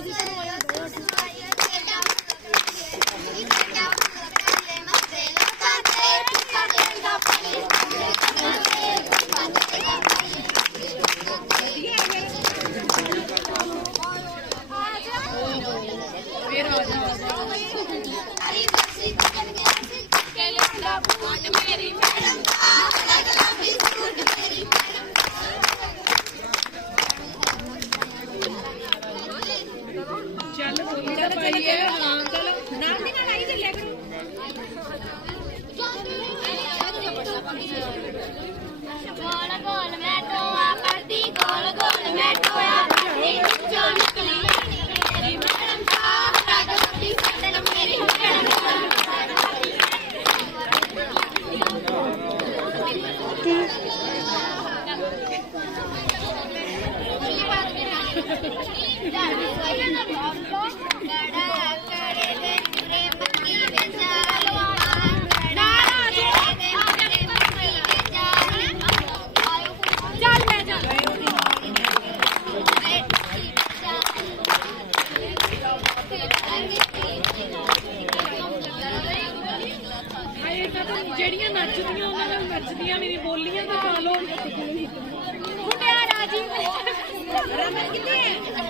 ਮੇਰੀ ਗੋਲ ਗੋਲ ਮੈਂ ਟੋਆ ਪੜਦੀ ਗੋਲ ਗੋਲ ਮੈਂ ਟੋਆ ਪੜਦੀ ਵਿੱਚੋਂ ਨਿਕਲੀ ਮੇਰੀ ਮੈਡਮ ਦਾ ਰਗ ਲੱਗੀ ਸੱਟਣ ਮੇਰੀ ਮੈਡਮ ਬੜਾ ਜਿਹੜੀਆਂ ਨੱਚਦੀਆਂ, ਉਹਨਾਂ ਨਾਲ ਨੱਚਦੀਆਂ ਮੇਰੀ ਬੋਲੀਆਂ ਤਾਂ ਪਾ ਲਓ। ਮੁੰਡਿਆ, ਰਾਜੀ ਰਮਨ ਕਿੱਥੇ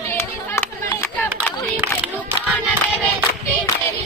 ਮੇਰੀ ਸੱਸ ਬੜੀ ਕੱਪੜੀ ਮੈਨੂੰ ਪਾਣ ਦੇਵੇ? ਜੁੱਤੀ ਮੇਰੀ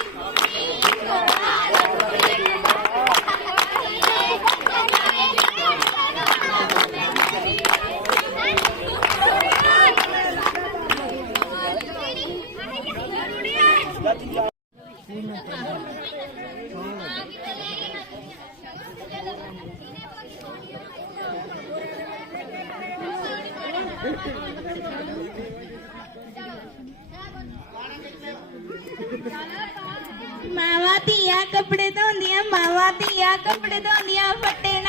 ਮਾਵਾ ਧੀਆਂ ਕੱਪੜੇ ਧੋਂਦੀਆਂ ਮਾਵਾ ਧੀਆਂ ਕੱਪੜੇ ਧੋਂਦੀਆਂ ਫੱਟੇ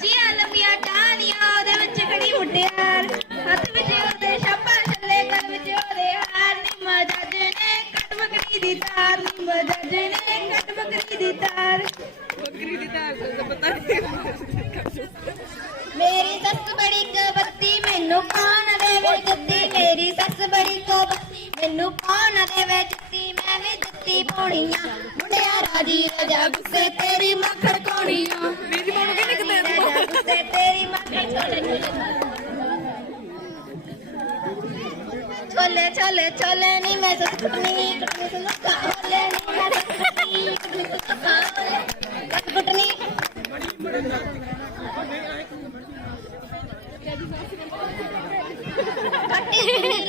ਉੱਚੀਆਂ ਲੰਮੀਆਂ ਟਾਹਣੀਆਂ ਉਹਦੇ ਵਿੱਚ ਖੜੀ ਮੁਟਿਆਰ ਹੱਥ ਵਿੱਚ ਉਹਦੇ ਛਾਪਾ ਛੱਲੇ ਗਲ ਵਿੱਚ ਉਹਦੇ ਹਾਰ। ਨੀ ਮਜਜ ਨੇ ਕੱਟ ਬੱਕਰੀ ਦੀ ਤਾਰ ਨੀ ਮਜਜ ਨੇ ਕੱਟ ਬੱਕਰੀ ਦੀ ਤਾਰ। ਬੱਕਰੀ ਦੀ ਧਾਰ ਦਾ ਪਤਾ ਨਹੀਂ ਮੇਰੀ ਸੱਸ ਬੜੀ ਕਬੱਤੀ ਮੈਨੂੰ ਕੌਣ ਦੇਵੇ ਜੱਤੀ? ਮੇਰੀ ਸੱਸ ਬੜੀ ਕਬੱਤੀ ਮੈਨੂੰ ਕੌਣ ਦੇਵੇ ਜੱਤੀ? ਮੈਂ ਵੀ ਜੱਤੀ ਪਾਉਣੀਆਂ ਮੁੰਡਿਆ ਰਾਜੀ ਰਾਜਾ ਗੁੱਸੇ ਤੇਰੀ ਮੱਖੜ ਕੋਣੀਆਂ ਮੇਰੀ ਬੋਲ ਕੇ से तेरी छोले छोले छोले छोले नी मैं सुनी छोले नी मैं सुनी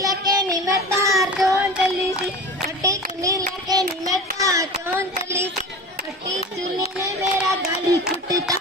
लगे नी मैं तार जोन चली सी खट्टी चुनी लगे नी मैं तार जोन चली सी खट्टी चुनी ने मेरा गाली फुटता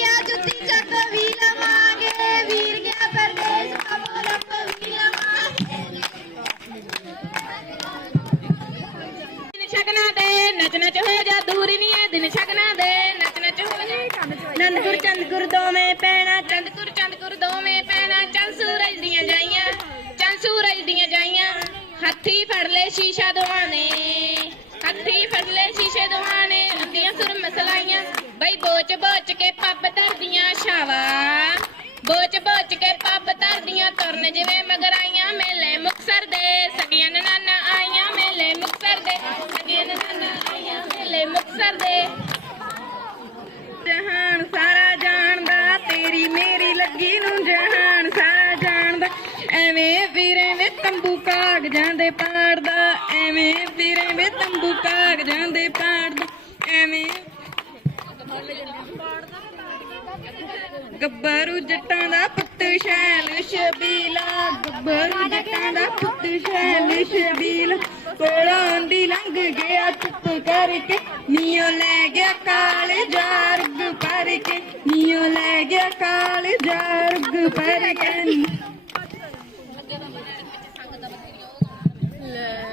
ਦਿਨ ਸ਼ਗਨਾ ਦੇ ਨਚ ਨਚ ਹੋ ਜਾ ਨੰਦਪੁਰ ਚੰਦਪੁਰ ਦੋਵੇਂ ਪੈਣਾ ਚੰਦਕੁਰ ਚੰਦਕੁਰ ਦੋਵੇਂ ਪੈਣਾ ਚੰਦ ਸੂਰਜ ਦੀਆਂ ਜਾਈਆਂ ਚੰਦ ਸੂਰਜ ਦੀਆਂ ਜਾਈਆਂ। ਹੱਥੀ ਫੜ ਲੈ ਸ਼ੀਸ਼ਾ ਦੁਆਨੇ ਹੱਥੀ ਫੜ ਲੈ ਸ਼ੀਸ਼ੇ ਦੁਆਨੇ ਅੰਦੀਆਂ ਸੁਰ ਮਸਲਾਈਆਂ ਬਈ ਬੋਚ ਬੋਚ ਮੇਲੇ ਜਹਾਨ ਸਾਰਾ ਜਾਣਦਾ, ਤੇਰੀ ਮੇਰੀ ਲੱਗੀ ਨੂੰ ਜਹਾਨ ਸਾਰਾ ਜਾਣਦਾ। ਐਵੇਂ ਵੀਰੇ ਵੇ ਤੰਬੂ ਕਾਗਜ਼ਾਂ ਜਾਂਦੇ ਪਾੜਦਾ, ਐਵੇਂ ਵੀਰੇ ਵੇ ਤੰਬੂ ਕਾਗਜ਼ਾਂ ਜਾਂਦੇ ਪਾੜਦਾ, ਐਵੇਂ ਗੱਭਰੂ ਜੱਟਾਂ ਦਾ ਪੁੱਤ ਸ਼ੈਲ ਸ਼ਬੀਲਾ ਗੱਬਰੂ ਜੱਟਾਂ ਦਾ ਪੁੱਤ ਸ਼ੈਲ ਸ਼ਬੀਲਾ। ਕੋਲੋਂ ਦੀ ਲੰਘ ਗਿਆ ਚੁੱਪ ਕਰਕੇ ਨੀਓ ਲੈ ਗਿਆ ਕਾਲੇ ਜਾਰਗ ਪਰ ਕੇ ਨੀਓ ਲੈ ਗਿਆ ਕਾਲੇ ਜਾਰਗ ਪਰ ਕੇ ਲੈ।